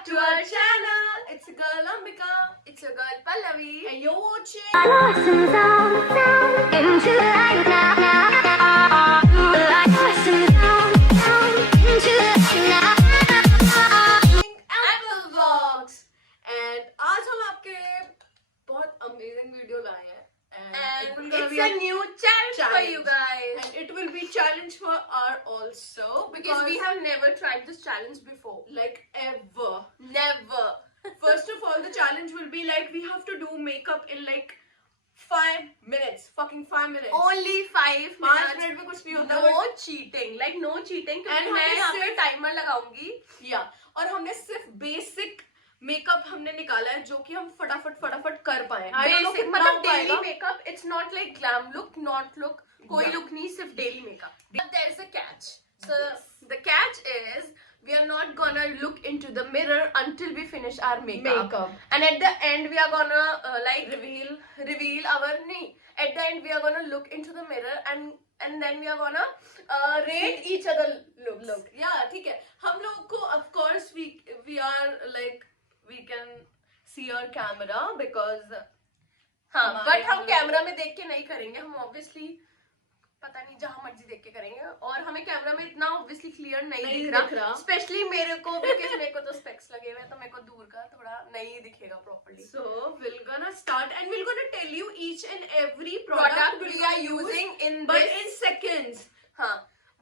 back to our channel. It's a girl Ambika. It's a girl Pallavi. And you're watching Into the light now. Listen down into the light now. Apple Vlogs. And आज हम आपके बहुत amazing video लाए हैं. And it's a new challenge for you guys. And it will be challenge for our also Because we have never tried this challenge before. like ever. Never. First of all, the challenge will be like we have to do makeup in like 5 minutes. Fucking 5 minutes. Only 5 5 minutes. Minute में कुछ नहीं होता. No cheating. Like no cheating. And क्योंकि मैं हमने यहाँ पे सिर्फ- टाइमर लगाऊंगी. या और हमने सिर्फ बेसिक मेकअप हमने निकाला है जो कि हम फटाफट कर पाए. Basic मतलब daily makeup. It's not like glam look, not look. कोई Yeah. look नहीं, सिर्फ daily makeup. But there's a catch. So Yes. the catch is we are not gonna look into the mirror until we finish our makeup. And at the end we are gonna reveal our knee. At the end we are gonna look into the mirror and then we are gonna rate each other looks. या ठीक है. हम लोग को of course we are like we can see our camera because हाँ, हमारे but हम लोग- कैमरा में देख के नहीं करेंगे. हम ऑब्वियसली पता नहीं जहाँ मर्जी देख के करेंगे और हमें कैमरा में इतना ऑब्वियसली क्लियर नहीं दिख रहा. स्पेशली मेरे को बिकॉज मेरे को तो स्पेक्स लगे हुए हैं तो मेरे को दूर का थोड़ा नहीं दिखेगा properly. so we're gonna start and we're gonna tell you each and every product product we we're are gonna use, using in but in seconds. हाँ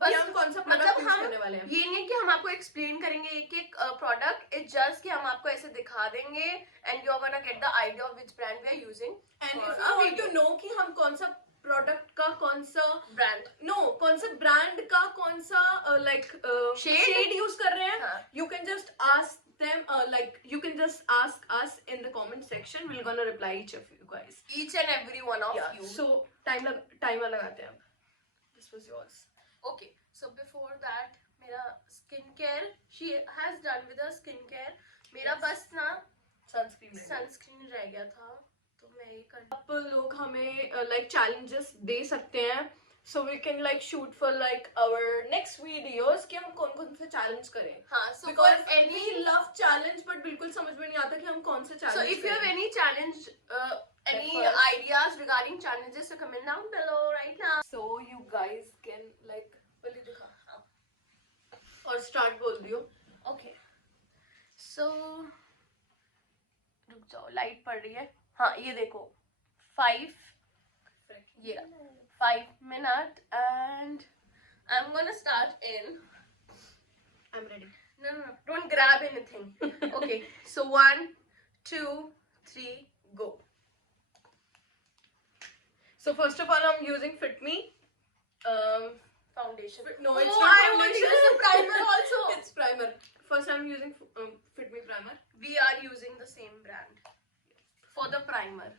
कि बस हम कौन सा मतलब प्रोडक्ट यूज हम करने वाले हैं. ये नहीं है कि हम आपको एक्सप्लेन करेंगे एक एक प्रोडक्ट. इट्स जस्ट कि हम आपको ऐसे दिखा देंगे and you are gonna get the idea of which brand we are using And if you want to know कि हम कौन सा प्रोडक्ट का कौन सा ब्रांड. कौन सा ब्रांड का कौन सा शेड यूज कर रहे हैं, हाँ. you can just ask them you can just ask us in the comment section. We're gonna reply each of you guys. Each and every one of Yeah. you. So timer लगाते हैं अब. This was yours. Okay, so before that मेरा skin care she has done with her skin care. मेरा Yes. बस ना Sunscreen. Sunscreen रह गया था तो मैं ये कर. आप लोग हमें like challenges दे सकते हैं so we can like shoot for like our next videos कि हम कौन से challenge करें. हाँ, so Because for any we love challenge but बिल्कुल समझ में नहीं आता कि हम कौन से so challenge if you have करें. any challenge any first. ideas regarding challenges so comment down below right now. So you guys can like पहले दिखा हाँ. और start बोल दियो. Okay, so रुक जाओ लाइट पड़ रही है. हाँ ये देखो 5 ये 5 minutes and I'm gonna start in. I'm ready. No, don't grab anything. Okay, so 1, 2, 3, go. So first of all I'm using Fit Me. Foundation. No, Oh, it's not I want to foundation. use the primer also. It's primer. First I'm using Fit Me primer. We are using the same brand for the primer.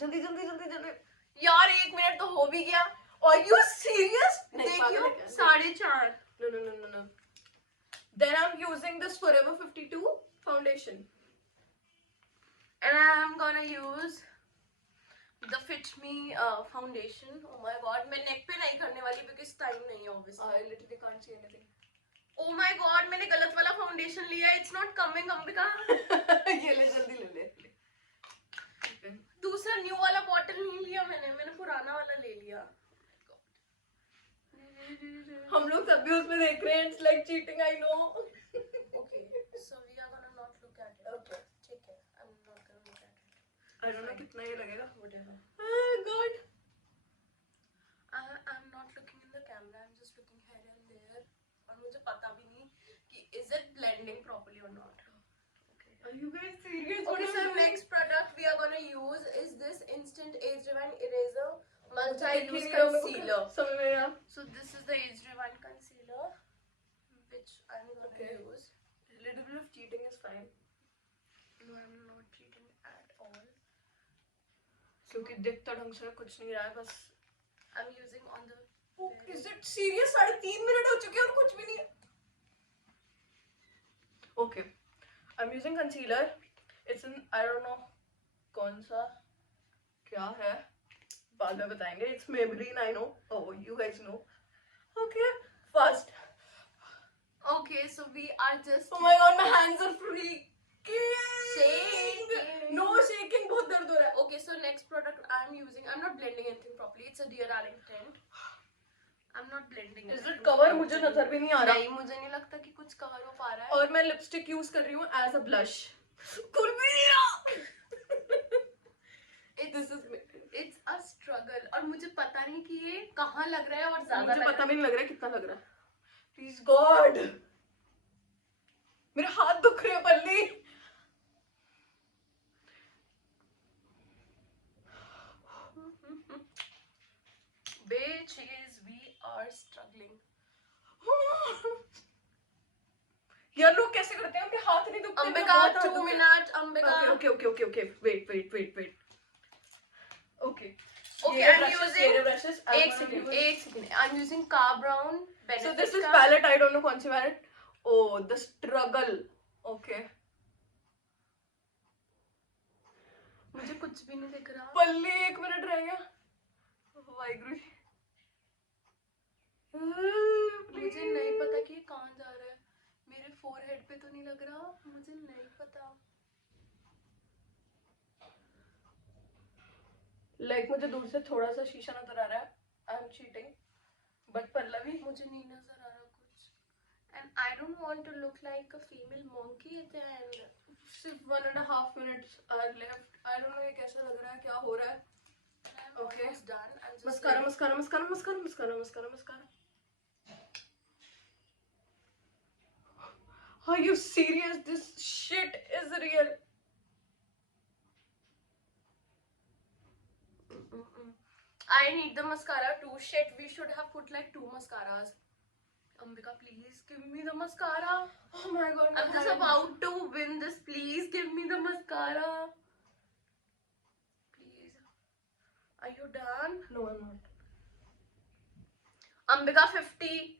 जल्दी. यार 1 minute तो हो भी गया. Are you serious? नहीं, पागल देखियो है क्या? 4.5. No. Then I'm using this Forever 52 foundation. And I'm gonna use the Fit Me foundation. Oh my god, मैं neck पे नहीं करने वाली because time नहीं है obviously. I literally can't see anything. Oh my god, मैंने गलत वाला foundation लिया. It's not coming, Ambika. ये ले जल्दी ले. दूसरा न्यू वाला बॉटल नहीं लिया मैंने पुराना वाला ले लिया. हम लोग तब भी उसमें देख रहे हैं. It's like cheating, I know. Okay, so we are gonna not look at it. Okay. ठीक है, I'm not gonna look at it. I don't know कितना ये लगेगा. Whatever. Oh God. I'm not looking in the camera. I'm just looking here and there. और मुझे पता भी नहीं कि is it blending properly or not. Are you guys serious? Okay, so next product we are gonna use is this Instant Age Rewind Eraser Multi-Use Concealer. समझ में आया. So this is the Age Rewind Concealer, which I'm gonna Okay. use. A little bit of cheating is fine. No, I'm not cheating at all. क्योंकि दिखता ढंग से कुछ नहीं रहा है बस. I'm using on the. Oh, is it serious? 3.5 minute हो चुके हैं और कुछ भी नहीं. Okay. I'm using concealer. It's in I don't know कौन सा क्या है बाद में बताएंगे. It's Maybelline, I know. Oh, you guys know. Okay. First. Okay, so we are just Oh my god, my hands are freaking. Shaking. No shaking, बहुत दर्द हो रहा है. Okay, so next product I'm using, I'm not blending anything properly. It's a Dear Darling tint. I'm not blending. Is anything it cover? properly. मुझे नजर भी नहीं आ रहा. नहीं, मुझे नहीं लगता कि कुछ कवर हो पा रहा है. और मैं लिपस्टिक यूज कर रही हूँ एज अ ब्लश. कुलबिया. It's a struggle और मुझे पता नहीं कि ये कहाँ लग रहा है और ज्यादा मुझे पता भी नहीं लग रहा है कितना लग रहा है. Please God. मेरे हाथ दुख रहे हैं पल्ली. Bitches, we are struggling. यार लोग कैसे करते हैं? उनके हाथ नहीं दुखते. Ambika 2 minutes. Ambika. Okay. Wait. Okay. Okay, I'm using एक second. I'm using Car Brown. So this is palette. I don't know कौन सी palette. Oh, the struggle. Okay. मुझे कुछ भी नहीं दिख रहा. पल्ली 1 मिनट रह गया. वाहिगुरु जी. मुझे नहीं पता कि ये कहाँ जा रहा है. मेरे फोरहेड पे तो नहीं लग रहा. मुझे नहीं पता. Like मुझे दूर से थोड़ा सा शीशा नजर आ रहा है. I'm cheating. But पल्लवी मुझे नहीं नजर आ रहा कुछ. And I don't want to look like a female monkey at the end. सिर्फ 1.5 minutes are left. I don't know ये कैसा लग रहा है, क्या हो रहा है. I'm Okay. almost done. I'm just Mascara. Are you serious? This shit is real. I need the mascara too. Shit, we should have put like 2 mascaras. Ambika, please give me the mascara. Oh my god. I'm just about to win this. Please give me the mascara. Please. Are you done? No, I'm not. Ambika, 50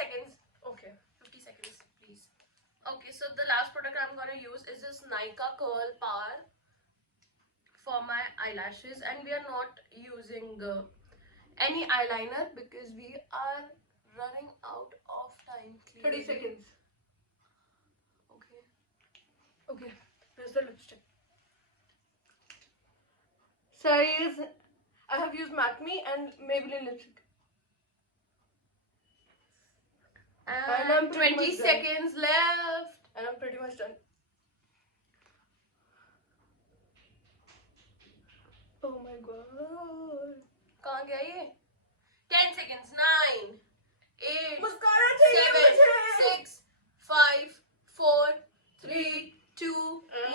seconds. Okay. 50 seconds, please. Okay, so the last product I'm gonna use is this Nykaa Curl Power for my eyelashes, and we are not using any eyeliner because we are running out of time. 30 seconds. Okay. Okay. Where's the lipstick? Size. I have used Macme and Maybelline lipstick. And I'm pretty 20 much done. seconds left. And I'm pretty much done. Oh my god. कहाँ गया ये? 10 seconds. 9, 8, Mascara चाहिए 7, मुझे. 6, 5, 4, 3, 2,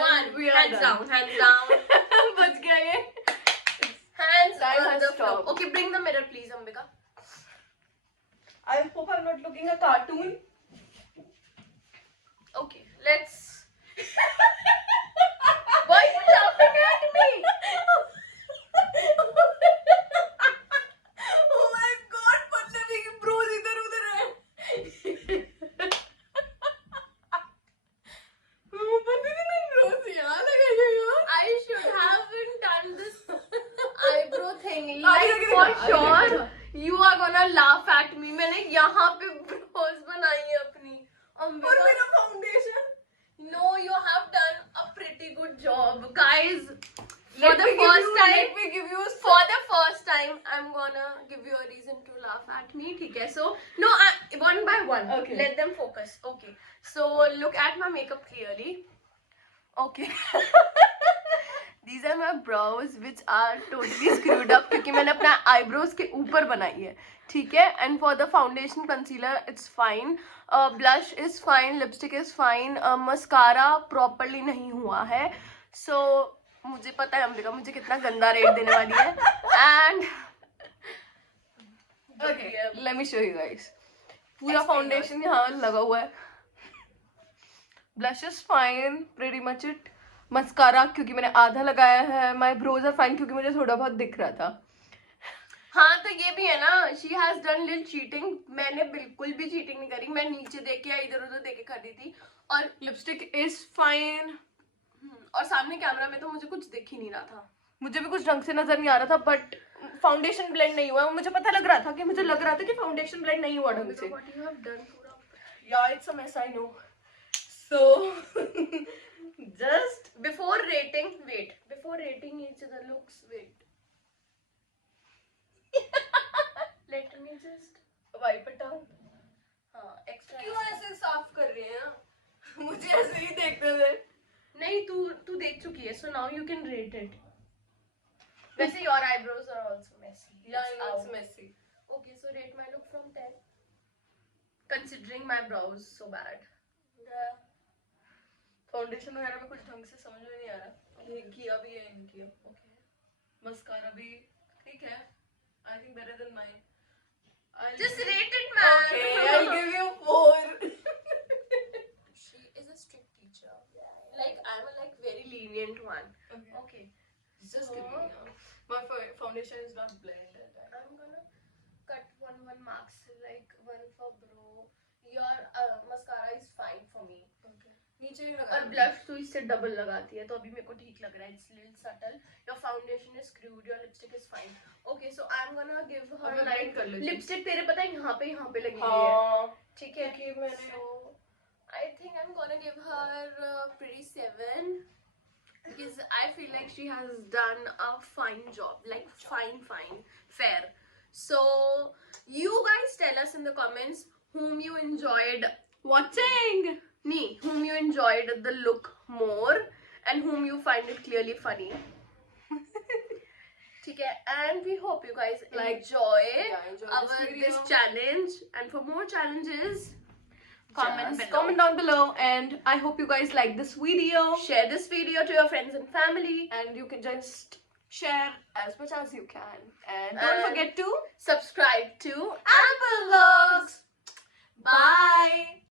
1. We are Hands done. down. Hands down. बच गया ये. Hands Time on has the floor. stopped. Okay, bring the mirror, please, Ambika. I hope I'm not looking a cartoon. Okay, let's. Why are you laughing at me? Oh my god, Pallavi की Broz इधर उधर है. पल्लवी ने Broz यहाँ लगाई है यार. I should haven't done this eyebrow thing. आगे Like आगे for दिखा, आगे sure, दिखा. you are gonna laugh at me. मैंने यहाँ पे brows बनाई है अपनी. और Ambika, मेरा foundation. no, you have done a pretty good job, guys. For Let the me give first you- time, let me give you a for the first time, I'm gonna give you a reason to laugh at me. Okay, so no, one by one. Okay. Let them focus. Okay, so look at my makeup clearly. Okay. These are my brows which are totally screwed up क्योंकि मैंने अपना eyebrows के ऊपर बनाई है. ठीक है. And for the foundation concealer, it's fine. Blush is fine. Lipstick is fine. Mascara properly नहीं हुआ है. So मुझे पता है अंबिका मुझे कितना गंदा रेट देने वाली है. And Okay, let me show you guys. पूरा Explain फाउंडेशन यहाँ लगा हुआ है. Blush is fine, pretty much it. Mascara क्योंकि मैंने आधा लगाया है. My brows are fine क्योंकि मुझे थोड़ा बहुत दिख रहा था. हाँ तो ये भी है ना. She has done little cheating. मैंने बिल्कुल भी चीटिंग नहीं करी. मैं नीचे देख के या इधर उधर देख के खरीदी थी. और Lipstick is fine. और सामने कैमरा में तो मुझे कुछ दिख ही नहीं रहा था. मुझे भी कुछ ढंग से नजर नहीं आ रहा था बट फाउंडेशन ब्लेंड नहीं हुआ. मुझे पता लग रहा था कि फाउंडेशन ब्लेंड नहीं हुआ ढंग से. What you have done पूरा Yeah, it's a mess, I know. So, just Before rating each other looks, wait. Let me just wipe it out. हाँ extra. क्यों ऐसे साफ कर रही है ना? मुझे ऐसे ही देखते थे. नहीं तू देख चुकी है, so now you can rate it. वैसे your eyebrows are also messy. Yeah, I know it's out. messy. Okay, so rate my look from 10. Considering my brows so bad. Yeah. Foundation वगैरह में कुछ ढंग से समझ में नहीं आ रहा. ये किया भी है, नहीं किया. Okay. मस्कारा भी ठीक है. I think better than mine. Just rate it, man. Okay, I'll give you 4. She is a strict teacher. Like I'm a very lenient one. Okay. Okay. Just So, give me. My foundation is not blended. I'm gonna cut one marks, like one for bro. Your mascara is fine for me. Okay. नीचे ही लगा. और blush तो इससे double लगाती है, तो अभी मेरे को ठीक लग रहा है. It's little subtle. Your foundation is screwed. Your lipstick is fine. Okay, so I'm gonna give her अब मैं like blend कर लेती हूँ. lipstick. तेरे पता है यहाँ पे लगी हुई है. हाँ. ठीक है. क्योंकि मैंने So I think I'm gonna give her pretty 7 because I feel like she has done a fine job, like fine, fair. So you guys tell us in the comments whom you enjoyed watching. Whom you enjoyed the look more and whom you find it clearly funny. Okay, and we hope you guys enjoy enjoy this challenge, and for more challenges comment down below, and I hope you guys like this video, share this video to your friends and family, and you can just share as much as you can, and don't And forget to subscribe to Apple Vlogs. Bye.